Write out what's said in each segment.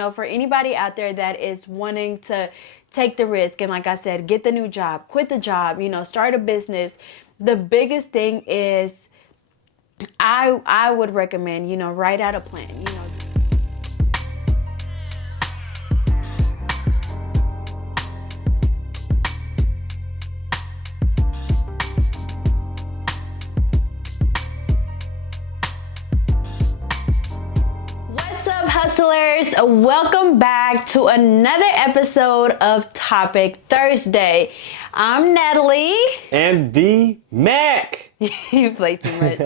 For anybody out there that is wanting to take the risk and, like I said, get the new job, quit the job, start a business, the biggest thing is I would recommend, write out a plan. Hustlers, welcome back to another episode of Topic Thursday. I'm Natali. And D-Mac. You play too much.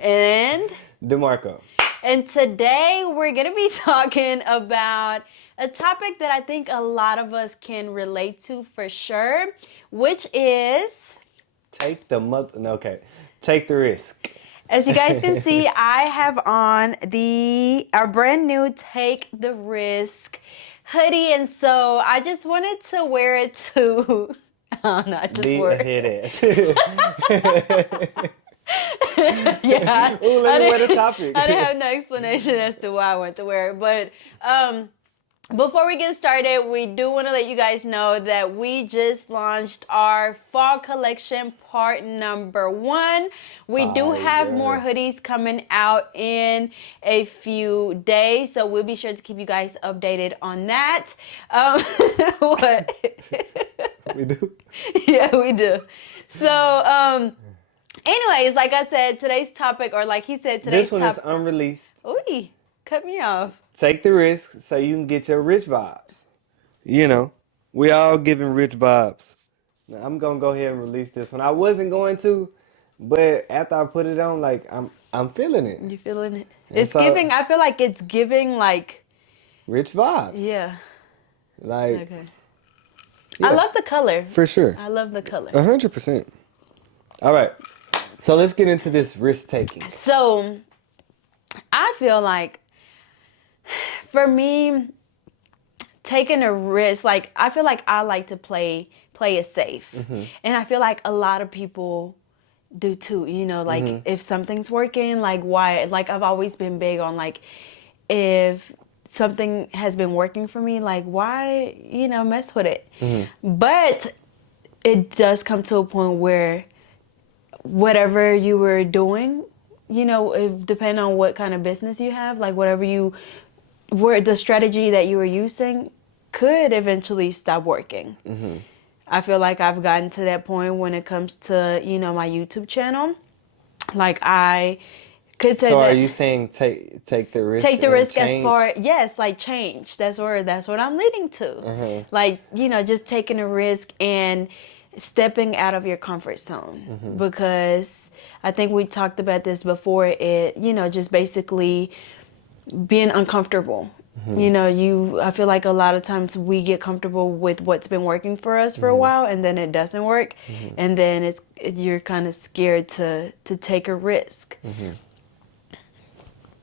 And DeMarco. And today we're going to be talking about a topic that I think a lot of us can relate to for sure, which is... Take the risk. As you guys can see, I have on our brand new Take the Risk hoodie, and so I just wanted to wear it to, Yeah. Ooh, let me wear the topic. I didn't have no explanation as to why I went to wear it, but before we get started, we do want to let you guys know that we just launched our fall collection part number 1. We do have more hoodies coming out in a few days, so we'll be sure to keep you guys updated on that. What? We do? Yeah, we do. So, anyways, like I said, today's topic, or like he said, today's topic. This one is unreleased. Ooh, cut me off. Take the risk so you can get your rich vibes. We all giving rich vibes. Now, I'm going to go ahead and release this one. I wasn't going to, but after I put it on, I'm feeling it. You feeling it? It's giving, I feel like it's giving rich vibes. Yeah. Okay. Yeah. I love the color. For sure. I love the color. 100%. All right. So let's get into this risk taking. So I feel like, for me, taking a risk, I feel like I like to play it safe. Mm-hmm. And I feel like a lot of people do too, if something's working, why, I've always been big on, if something has been working for me, why, mess with it. Mm-hmm. But it does come to a point where whatever you were doing, it depending on what kind of business you have, where the strategy that you were using could eventually stop working. Mm-hmm. I feel like I've gotten to that point when it comes to, my YouTube channel. I could say So that, are you saying take the risk? Take the risk change? as far, yes, change. That's what I'm leading to. Mm-hmm. Just taking a risk and stepping out of your comfort zone. Mm-hmm. Because I think we talked about this before, just basically being uncomfortable. Mm-hmm. I feel like a lot of times we get comfortable with what's been working for us for a while, and then it doesn't work. Mm-hmm. And then you're kind of scared to take a risk. Mm-hmm.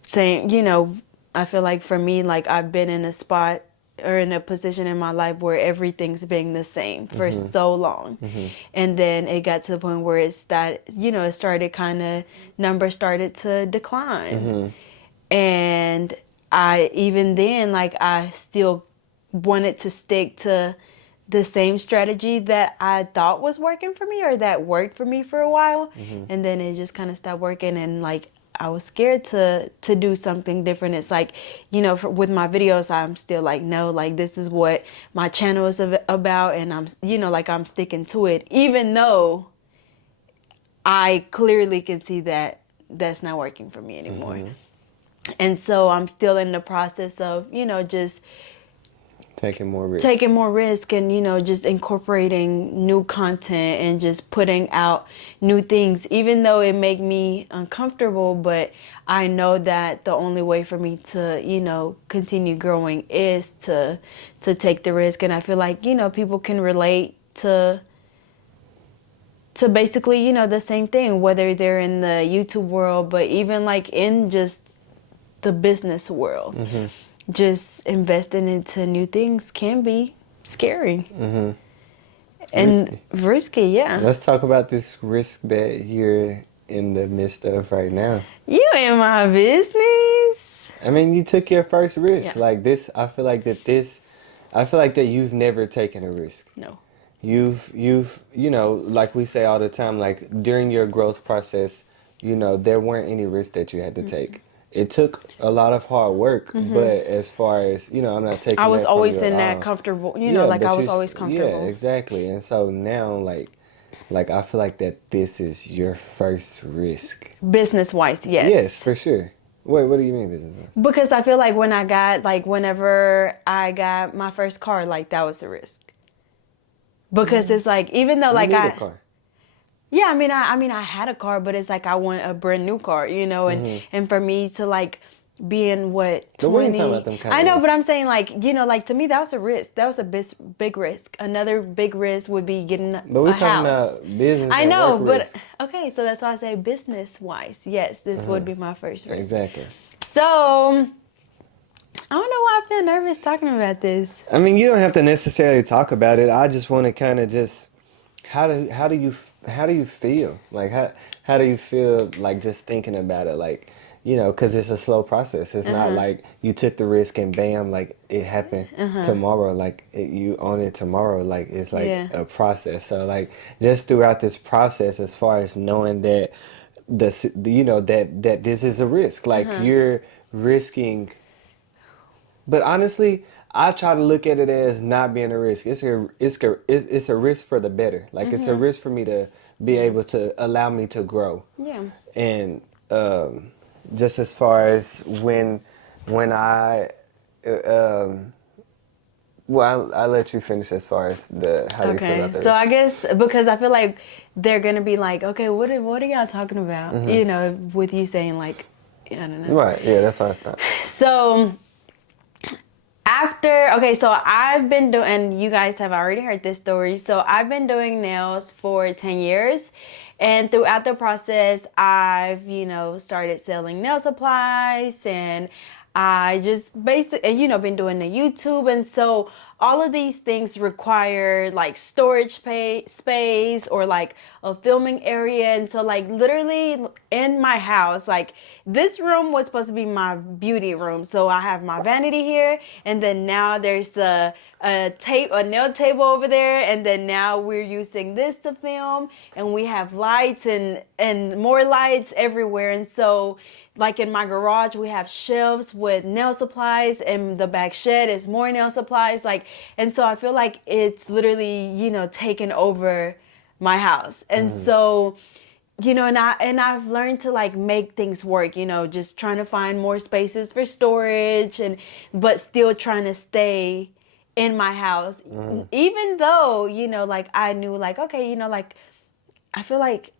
Saying, I feel like for me, I've been in a spot or in a position in my life where everything's been the same for mm-hmm. so long. Mm-hmm. And then it got to the point where it started kind of, numbers started to decline. Mm-hmm. And even then, I still wanted to stick to the same strategy that I thought was working for me or that worked for me for a while. Mm-hmm. And then it just kind of stopped working. And I was scared to do something different. It's with my videos, I'm still no, this is what my channel is about. And I'm, I'm sticking to it, even though I clearly can see that that's not working for me anymore. Mm-hmm. And so I'm still in the process of, just taking more risk and, just incorporating new content and just putting out new things, even though it make me uncomfortable. But I know that the only way for me to, continue growing is to take the risk. And I feel like, people can relate to basically, the same thing, whether they're in the YouTube world, but even in just the business world. Mm-hmm. Just investing into new things can be scary. Mm-hmm. And risky, yeah. Let's talk about this risk that you're in the midst of right now. You in my business. I mean, you took your first risk. Yeah. Like this, I feel like that you've never taken a risk. No. You've, like we say all the time, like during your growth process, there weren't any risks that you had to take. It took a lot of hard work, but as far as, I'm not I taking was that from always you at in that all. comfortable, Yeah, like I but was always yeah, comfortable. exactly. And so now, like I feel like that this is your first risk. Business wise, Yes, yes. for sure. Wait, what do you mean business? Because I feel like whenever I got my first car, like that was a risk. Because it's like, even though You like need a car. yeah, I had a car, but it's like I want a brand new car, and for me to like be in what But we ain't talking 20, about them kind I of know, but risks. I'm saying like, like to me that was a risk. That was a big risk. Another big risk would be getting But we're a talking house. about business I and work know, but risk. okay, so that's why I say business wise, yes, this would be my first risk. Exactly. So I don't know why I feel nervous talking about this. I mean, you don't have to necessarily talk about it. I just want to kind of just how do you feel? Like how do you feel like just thinking about it? Like, because it's a slow process. It's not like you took the risk and bam, like it happened tomorrow. Like you own it tomorrow. Like it's like Yeah. a process. So like just throughout this process, as far as knowing that that this is a risk. Like you're risking. But honestly, I try to look at it as not being a risk. It's a risk for the better. Like it's a risk for me to be able to allow me to grow. Yeah. And just as far as when I well, I'll let you finish as far as how do you feel Okay, about the so risk. I guess because I feel like they're gonna be like, okay, what are y'all talking about? With you saying like, I don't know. Right? Yeah, that's why I stopped. So so I've been doing, and you guys have already heard this story. So I've been doing nails for 10 years. And throughout the process, I've, started selling nail supplies, and I just basically, been doing the YouTube. And so all of these things require like storage space or like a filming area. And so like literally in my house, like this room was supposed to be my beauty room. So I have my vanity here, and then now there's a nail table over there, and then now we're using this to film, and we have lights and more lights everywhere. And so like in my garage, we have shelves with nail supplies, and the back shed is more nail supplies. Like, and so I feel like it's literally, taken over my house. And so, and I've learned to like make things work, just trying to find more spaces for storage, but still trying to stay in my house. Even though, like I knew like, okay, like I feel like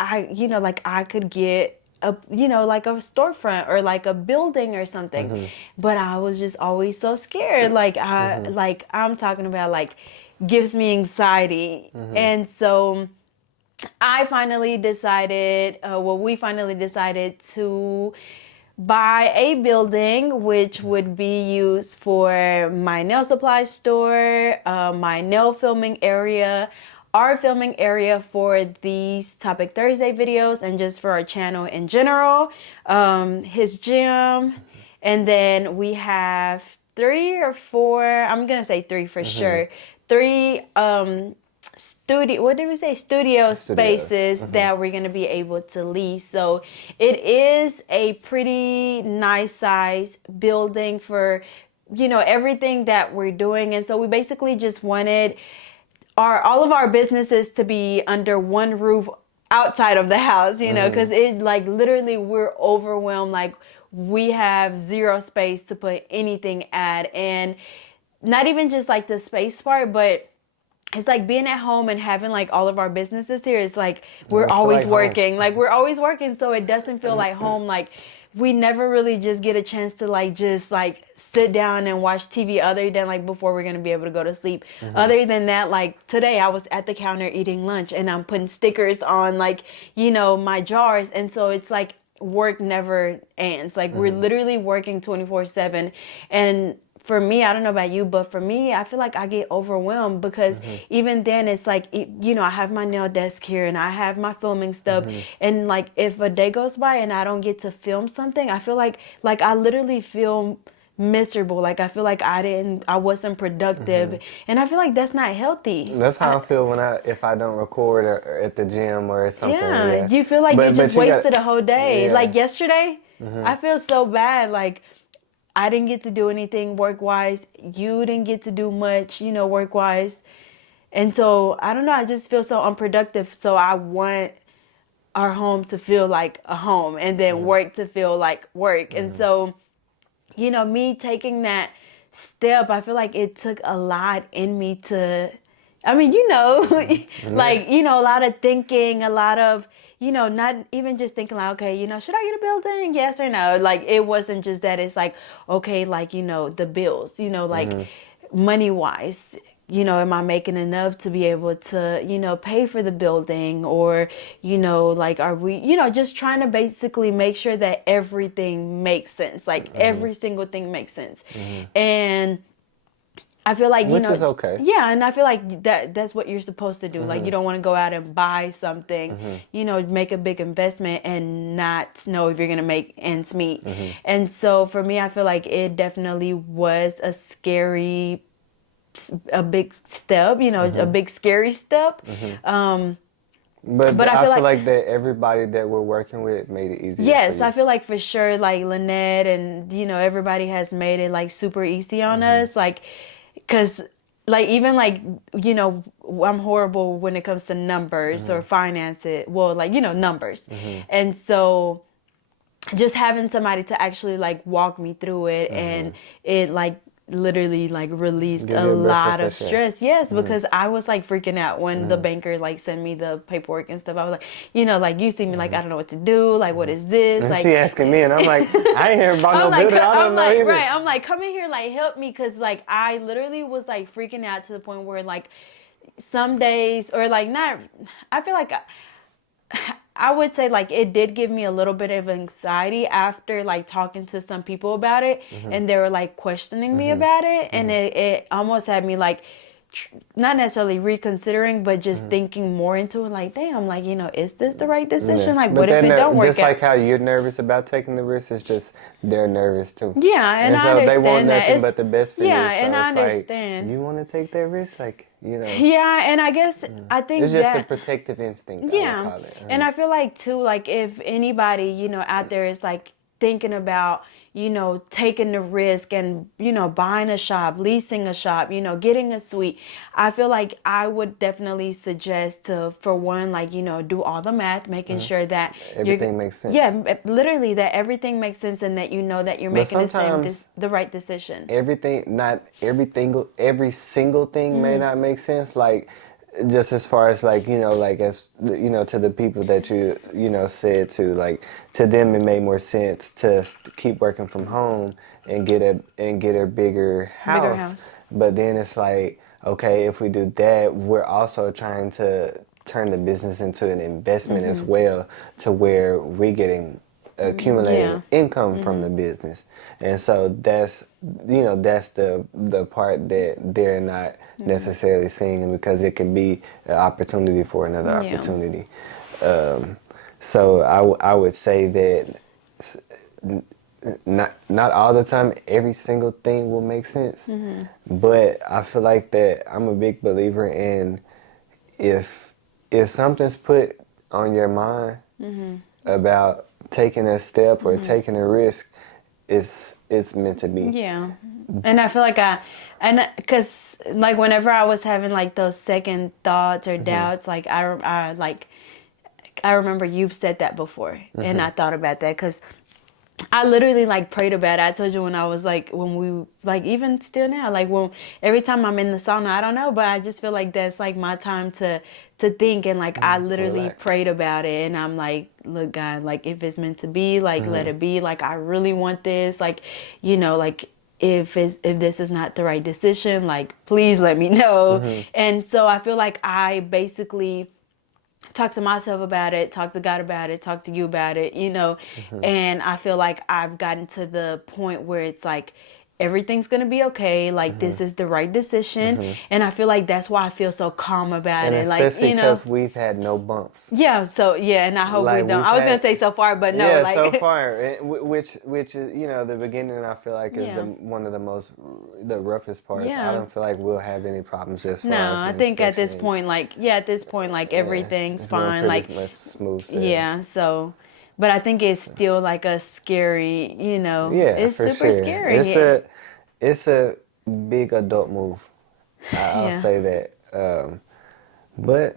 like I could get like a storefront or like a building or something. But I was just always so scared. Like I'm talking about like gives me anxiety. And so we finally decided to buy a building which would be used for my nail supply store, my nail filming area, our filming area for these Topic Thursday videos, and just for our channel in general, his gym, and then we have 3 or 4, I'm gonna say 3 for sure, 3 studio spaces that we're going to be able to lease. So it is a pretty nice size building for everything that we're doing. And so we basically just wanted all of our businesses to be under one roof outside of the house, because it like literally we're overwhelmed. Like we have zero space to put anything at, and not even just like the space part, but it's like being at home and having like all of our businesses here. It's like we're always working. Like we're always working, so it doesn't feel like home. Like we never really just get a chance to like just like sit down and watch TV other than like before we're gonna be able to go to sleep. Other than that, like today I was at the counter eating lunch and I'm putting stickers on like, my jars. And so it's like work never ends. Like we're literally working 24/7. And for me, I don't know about you, but for me, I feel like I get overwhelmed because even then it's like, you know, I have my nail desk here and I have my filming stuff. And like, if a day goes by and I don't get to film something, I feel like I literally feel miserable. Like, I feel like I wasn't productive. And I feel like that's not healthy. That's how I feel when if I don't record or at the gym or something. Yeah, you feel like you just wasted a whole day. Yeah. Like yesterday, I feel so bad. Like, I didn't get to do anything work-wise. You didn't get to do much, you know, work-wise. And so, I don't know, I just feel so unproductive. So I want our home to feel like a home and then work to feel like work. And so, you know, me taking that step, I feel like it took a lot in me to, I mean, you know, like, you know, a lot of thinking, a lot of, you know, not even just thinking like, okay, you know, should I get a building? Yes or no? Like, it wasn't just that. It's like, okay, like, you know, the bills, you know, like money wise, you know, am I making enough to be able to, you know, pay for the building? Or, you know, like, are we, you know, just trying to basically make sure that everything makes sense. Like, every single thing makes sense. And I feel like, you Which know, is okay. yeah, and I feel like that's what you're supposed to do. Like, you don't want to go out and buy something, you know, make a big investment and not know if you're going to make ends meet. And so for me, I feel like it definitely was a big step, you know, a big scary step. But I feel I feel like like that everybody that we're working with made it easier. yes, for I you. feel like for sure, like Lynette and, you know, everybody has made it like super easy on us. Like, cause like, even like, you know, I'm horrible when it comes to numbers or finance it. Well, like, you know, numbers. And so just having somebody to actually like walk me through it and it like literally like released Give a you a breath lot of fresh air. stress. Yes, because I was like freaking out when the banker like sent me the paperwork and stuff. I was like, you know, like, you see me like, I don't know what to do. Like, what is this? And Like, she asking me, and I'm like, I ain't hear about no building. I don't know either. right. I'm like, come in here, like, help me. Cause like, I literally was like freaking out to the point where like some days or like not, I feel like I would say like it did give me a little bit of anxiety after like talking to some people about it and they were like questioning me about it and it almost had me like not necessarily reconsidering but just thinking more into it like damn like you know is this the right decision like But what if it don't work just out like how you're nervous about taking the risk, it's just they're nervous too. yeah and I so they want understand that nothing it's but the best for yeah you. So and I it's understand like, you want to take that risk? Like, you know. yeah and I guess I think It's just a that protective instinct, I would yeah. call it. And I feel like too, like if anybody, you know, out there is like thinking about, you know, taking the risk and, you know, buying a shop, leasing a shop, you know, getting a suite, I feel like I would definitely suggest to, for one, like, you know, do all the math, making sure that Everything makes sense. Yeah, literally that everything makes sense and that you know that you're making the right decision. Not every single thing may not make sense. Like, just as far as like, you know, like as you know, to the people that you know said to, like, to them it made more sense to keep working from home and get a bigger house. But then it's like, okay, if we do that, we're also trying to turn the business into an investment as well, to where we're getting accumulating income from the business. And so that's, you know, that's the part that they're not necessarily seeing, because it can be an opportunity for another opportunity. So I would say that not all the time every single thing will make sense, but I feel like that I'm a big believer in, if something's put on your mind about taking a step or taking a risk, it's meant to be. Yeah. And I feel like because like whenever I was having like those second thoughts or doubts, like I remember you've said that before and I thought about that because I literally like prayed about it. I told you when I was like, when we like, even still now, like when every time I'm in the sauna, I don't know, but I just feel like that's like my time to think. And like, I literally relax. prayed about it and I'm like, look, God, like if it's meant to be, like, let it be. Like, I really want this. Like, you know, like if this is not the right decision, like, please let me know. And so I feel like I basically talk to myself about it, talk to God about it, talk to you about it, you know, and I feel like I've gotten to the point where it's like, everything's gonna be okay. Like this is the right decision, and I feel like that's why I feel so calm about And it. Like, especially because we've had no bumps. yeah. So yeah, and I hope we Like don't. we've I was gonna had, say so far, but no, yeah, so like, far, which is, the beginning. I feel like is yeah, one of the roughest parts. I yeah. don't feel like we'll have any problems as No, far as the I think at this inspection. point, like, yeah, at this point, like Yeah, everything's it's going fine. pretty Like, much smooth sailing. yeah. So, but I think it's still like a scary. Yeah, It's for super sure. scary. It's a big adult move. I'll Yeah. say that. But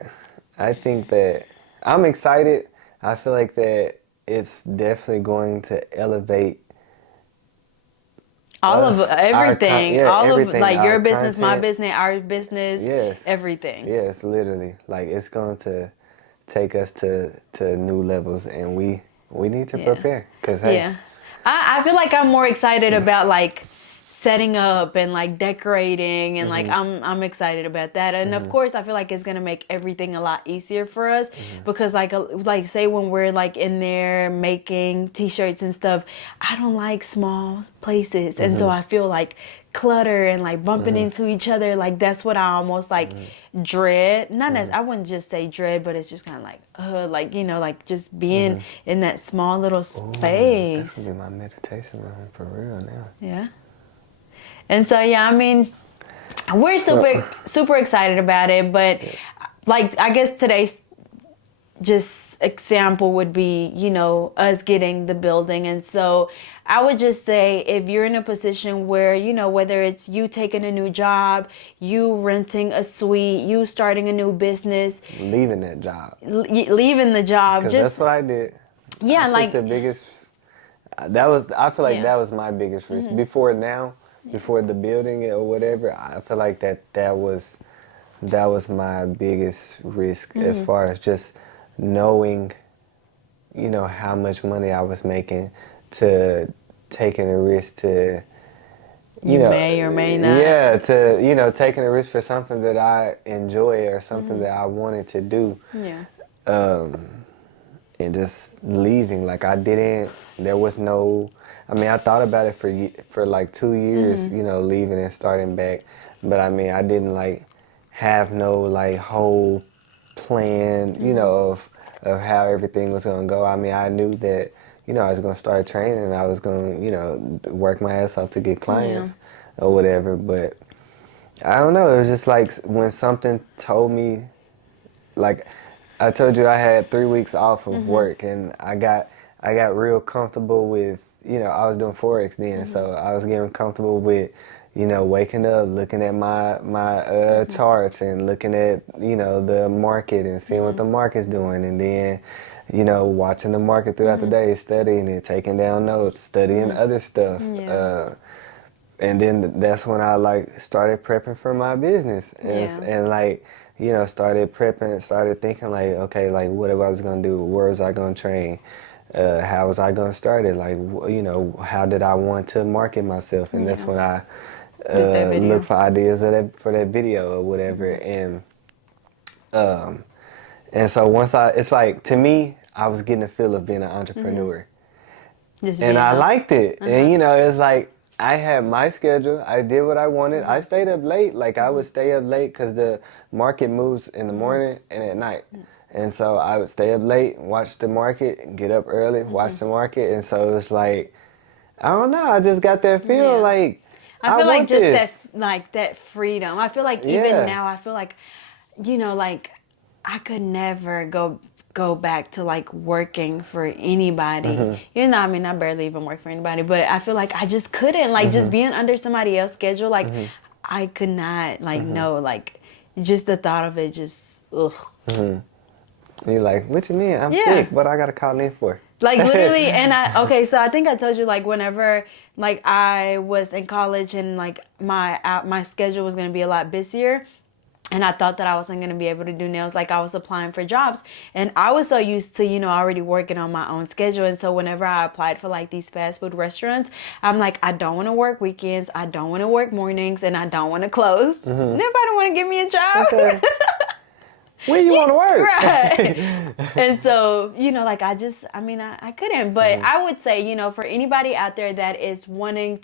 I think that I'm excited. I feel like that it's definitely going to elevate All of us, everything, yeah, all of everything, like our your business, my content. business, our business, Yes, everything. yes, literally. Like it's going to take us to new levels, and we need to Yeah. prepare. Cause hey, Yeah. I feel like I'm more excited about like setting up and like decorating and like I'm excited about that. And of course I feel like it's gonna make everything a lot easier for us because like say when we're like in there making t-shirts and stuff, I don't like small places. And so I feel like clutter and like bumping into each other, like that's what I almost like dread. Not as I wouldn't just say dread, but it's just kind of like like like just being in that small little ooh, that's space. gonna be my meditation room for real now. Yeah. And so yeah, I mean, we're So, super excited about it, but like I guess today's just example would be, us getting the building. And so I would just say if you're in a position where, whether it's you taking a new job, you renting a suite, you starting a new business, leaving that job, leaving the job, because that's just what I did. I yeah, took like the biggest. I feel like yeah. that was my biggest risk before now, before the building or whatever. I feel like that was my biggest risk as far as just knowing, how much money I was making, to taking a risk to, You may or may not. yeah, to, taking a risk for something that I enjoy or something that I wanted to do. Yeah. Um, and just leaving. Like there was no, I mean, I thought about it for like 2 years, leaving and starting back. But I mean, I didn't like have no like whole plan, of how everything was gonna go. I mean, I knew that, I was gonna start training and I was gonna, work my ass off to get Yeah. clients or whatever. But I don't know. It was just like when something told me, like I told you, I had 3 weeks off of work, and I got real comfortable with, I was doing Forex then, so I was getting comfortable with, waking up, looking at my charts and looking at, the market and seeing what the market's doing, and then, watching the market throughout the day, studying it, taking down notes, studying other stuff. Yeah. And then that's when I like started prepping for my business, Yeah. and like, started prepping, started thinking like, okay, like what I was gonna do, where was I gonna train, how was I gonna start it, like, how did I want to market myself, and that's Yeah. when I Did that look video. for ideas for that video or whatever, um, and so it's like, to me, I was getting a feel of being an entrepreneur. Just And being I up. liked it. And it's like I had my schedule. I did what I wanted. I stayed up late. Like I would stay up late because the market moves in the morning and at night. And so I would stay up late, watch the market, and get up early, watch the market. And so it's like, I don't know. I just got that feel Yeah. like I I feel like want just that, this. like that freedom. I feel like even Yeah. now, I feel like, like I could never go back to like working for anybody. Even though I mean I barely even work for anybody, but I feel like I just couldn't like just being under somebody else's schedule. Like I could not like no like just the thought of it just ugh. You're like, what you mean? I'm Yeah. sick. What I got to call in for? Like literally, and okay, so I think I told you like whenever like I was in college and like my schedule was gonna be a lot busier, and I thought that I wasn't gonna be able to do nails. Like I was applying for jobs, and I was so used to already working on my own schedule, and so whenever I applied for like these fast food restaurants, I'm like, I don't want to work weekends, I don't want to work mornings, and I don't want to close. Nobody want to give me a job. Okay. Where you want to work? Right. And so, like I mean, I couldn't, but I would say, for anybody out there that is wanting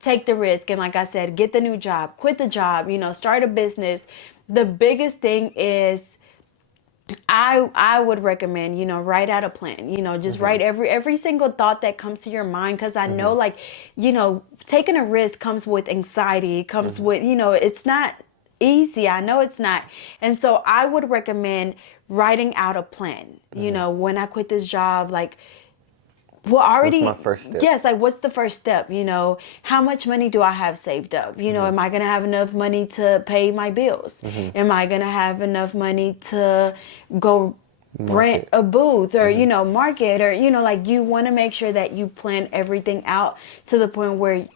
take the risk. And like I said, get the new job, quit the job, start a business. The biggest thing is I would recommend, write out a plan, just write every single thought that comes to your mind. Cause I know like, taking a risk comes with anxiety, comes with, it's not easy. I know it's not. And so I would recommend writing out a plan, when I quit this job, like, well, already, what's my first step? yes, like what's the first step? How much money do I have saved up? Am I going to have enough money to pay my bills? Am I going to have enough money to go rent a booth or, market or, like you want to make sure that you plan everything out to the point where,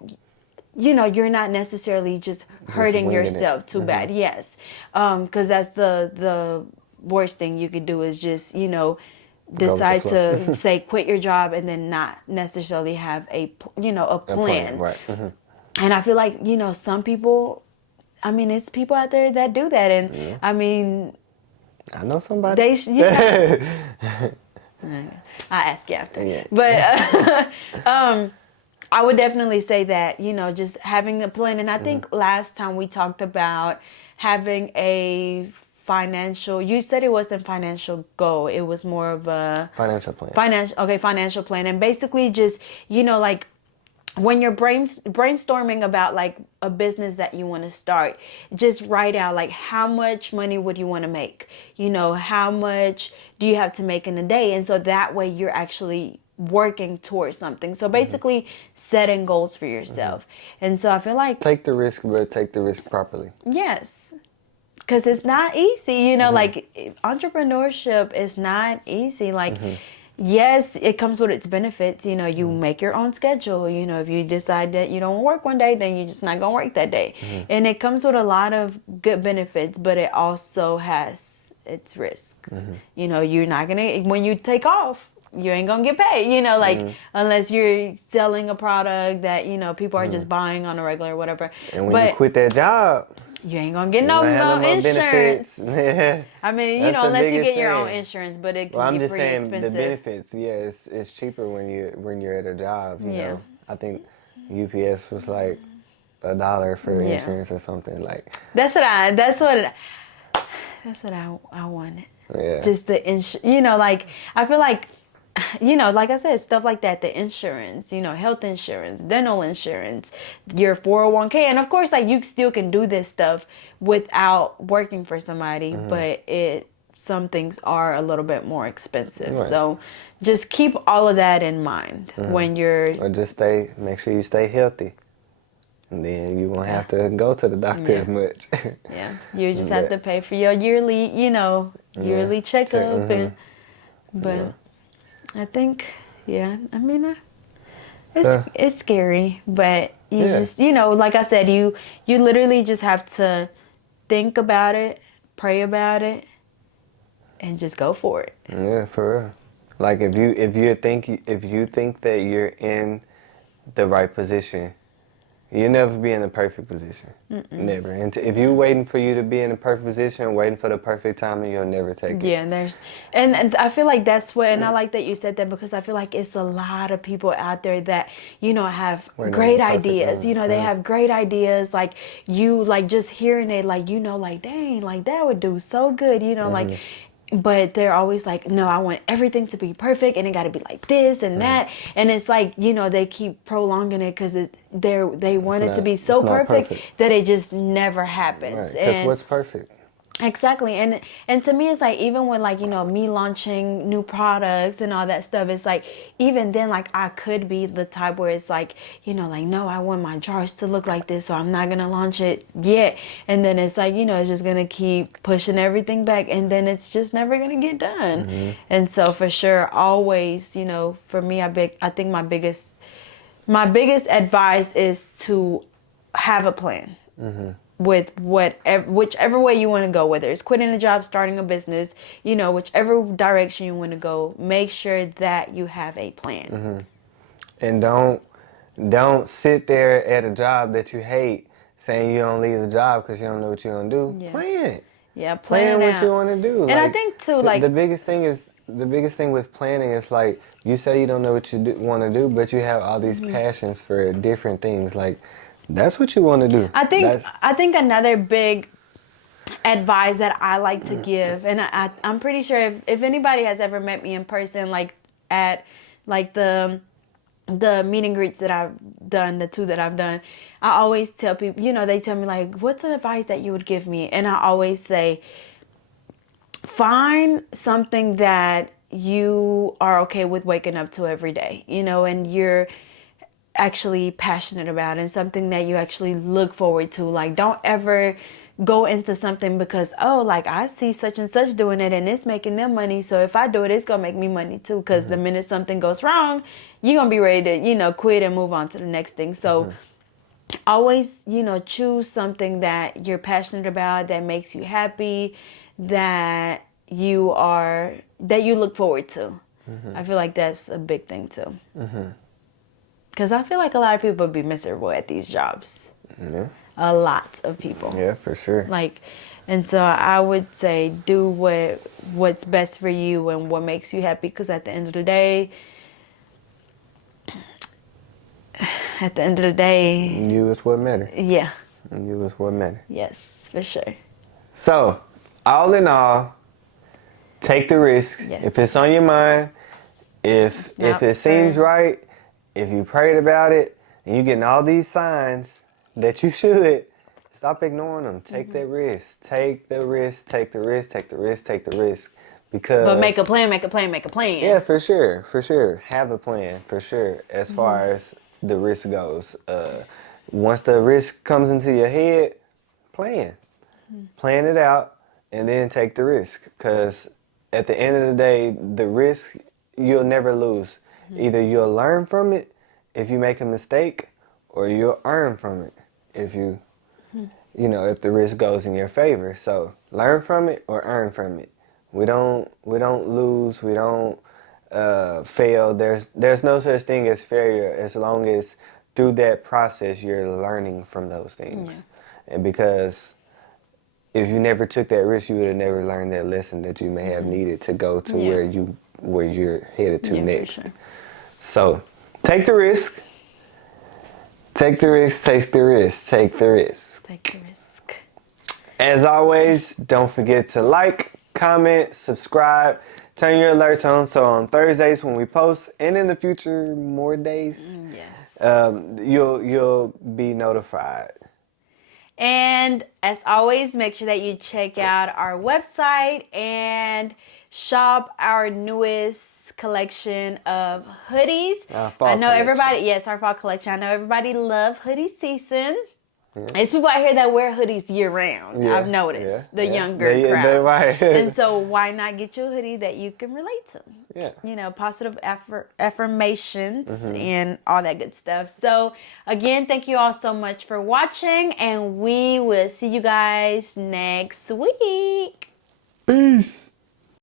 you're not necessarily just hurting yourself too bad. Yes. Because that's the worst thing you could do is just, decide to say quit your job and then not necessarily have a plan. Right. And I feel like some people, I mean, it's people out there that do that, and I mean, I know somebody. I ask you after. Yeah. But I would definitely say that just having a plan. And I think last time we talked about having a financial, you said it wasn't financial goal, it was more of a financial plan. Financial plan. And basically just like when you're brainstorming about like a business that you want to start, just write out like how much money would you want to make, how much do you have to make in a day, and so that way you're actually working towards something. So basically setting goals for yourself. And so I feel like take the risk, but take the risk properly. Yes. Because it's not easy, like entrepreneurship is not easy. Like, yes, it comes with its benefits. You make your own schedule. If you decide that you don't work one day, then you're just not going to work that day. And it comes with a lot of good benefits, but it also has its risk. You're not going to, when you take off, you ain't going to get paid, unless you're selling a product that, people are just buying on a regular or whatever. And when you quit that job, you ain't gonna get no insurance. Yeah. I mean, unless you get your own insurance, but it can be pretty expensive. The benefits, it's cheaper when you're at a job. You know, I think UPS was like $1 for insurance or something like. That's what I wanted. Yeah. Just the insurance. Like I feel like. Like I said, stuff like that, the insurance, health insurance, dental insurance, your 401k. And of course, like you still can do this stuff without working for somebody, but some things are a little bit more expensive. Right. So just keep all of that in mind when you're... Or just make sure you stay healthy. And then you won't have to go to the doctor as much. Yeah, you just have to pay for your yearly, yearly checkup. But... I think, I mean, it's scary, but you just, like I said, you literally just have to think about it, pray about it, and just go for it. Yeah, for real. Like if you think that you're in the right position, you'll never be in the perfect position. Never. And if you're waiting for you to be in the perfect position, waiting for the perfect timing, you'll never take it. Yeah, and I feel like that's what, and I like that you said that because I feel like it's a lot of people out there that, have great ideas. They have great ideas. Like you, like just hearing it, like, like, dang, like that would do so good, like. But they're always like, no, I want everything to be perfect and it got to be like this and that. And it's like, they keep prolonging it because they want it to be so perfect that it just never happens. Right, because what's perfect? Exactly. And to me, it's like, even when like, me launching new products and all that stuff, it's like, even then, like I could be the type where it's like, like, no, I want my jars to look like this, so I'm not going to launch it yet. And then it's like, it's just going to keep pushing everything back and then it's just never going to get done. And so for sure, always, for me, I think my biggest advice is to have a plan. With whichever way you want to go, whether it's quitting a job, starting a business, whichever direction you want to go, make sure that you have a plan. And don't sit there at a job that you hate saying you don't leave the job because you don't know what you're going to do. Plan. Yeah, plan what you want to do. And I think too, the biggest thing is the biggest thing with planning is like you say you don't know what you want to do, but you have all these passions for different things. Like that's what you want to do. I think another big advice that I like to give, and I'm pretty sure if anybody has ever met me in person, like at like the meet and greets that I've done, the two that I've done, I always tell people, you know, they tell me like, what's an advice that you would give me? And I always say, find something that you are okay with waking up to every day, you know, and you're actually passionate about, and something that you actually look forward to. Like, don't ever go into something because, oh, like I see such and such doing it and it's making them money, so if I do it, it's gonna make me money too. Because the minute something goes wrong, you're gonna be ready to, you know, quit and move on to the next thing. So always, you know, choose something that you're passionate about, that makes you happy, that you look forward to. I feel like that's a big thing too. Because I feel like a lot of people be miserable at these jobs. Yeah. A lot of people. Yeah, for sure. Like, and so I would say do what's best for you and what makes you happy. Because at the end of the day, you is what matter. yeah. You is what matter. Yes, for sure. So, all in all, take the risk. Yes. If it's on your mind, if it seems right, if you prayed about it, and you're getting all these signs that you should, stop ignoring them. Take that risk. Take the risk. Take the risk. Take the risk. Take the risk. Because But make a plan. Make a plan. Make a plan. yeah, for sure. For sure. Have a plan. For sure. As far as the risk goes. Once the risk comes into your head, plan. Plan it out and then take the risk. Because at the end of the day, the risk, you'll never lose. Either you'll learn from it if you make a mistake, or you'll earn from it if you know, if the risk goes in your favor. So learn from it or earn from it. We don't lose. We don't fail. There's no such thing as failure as long as through that process you're learning from those things. And because if you never took that risk, you would have never learned that lesson that you may have needed to go to where you're headed to next. Sure. So take the risk. Take the risk. Take the risk. Take the risk. Take the risk. As always, don't forget to like, comment, subscribe, turn your alerts on so on Thursdays when we post, and in the future more days, you'll be notified. And as always, make sure that you check out our website and shop our newest collection of hoodies. I know everybody, our fall collection. I know everybody love hoodie season. There's people out here that wear hoodies year round. I've noticed the younger crowd. Right. And so why not get you a hoodie that you can relate to? Yeah. You know, positive affirmations and all that good stuff. So again, thank you all so much for watching, and we will see you guys next week. Peace.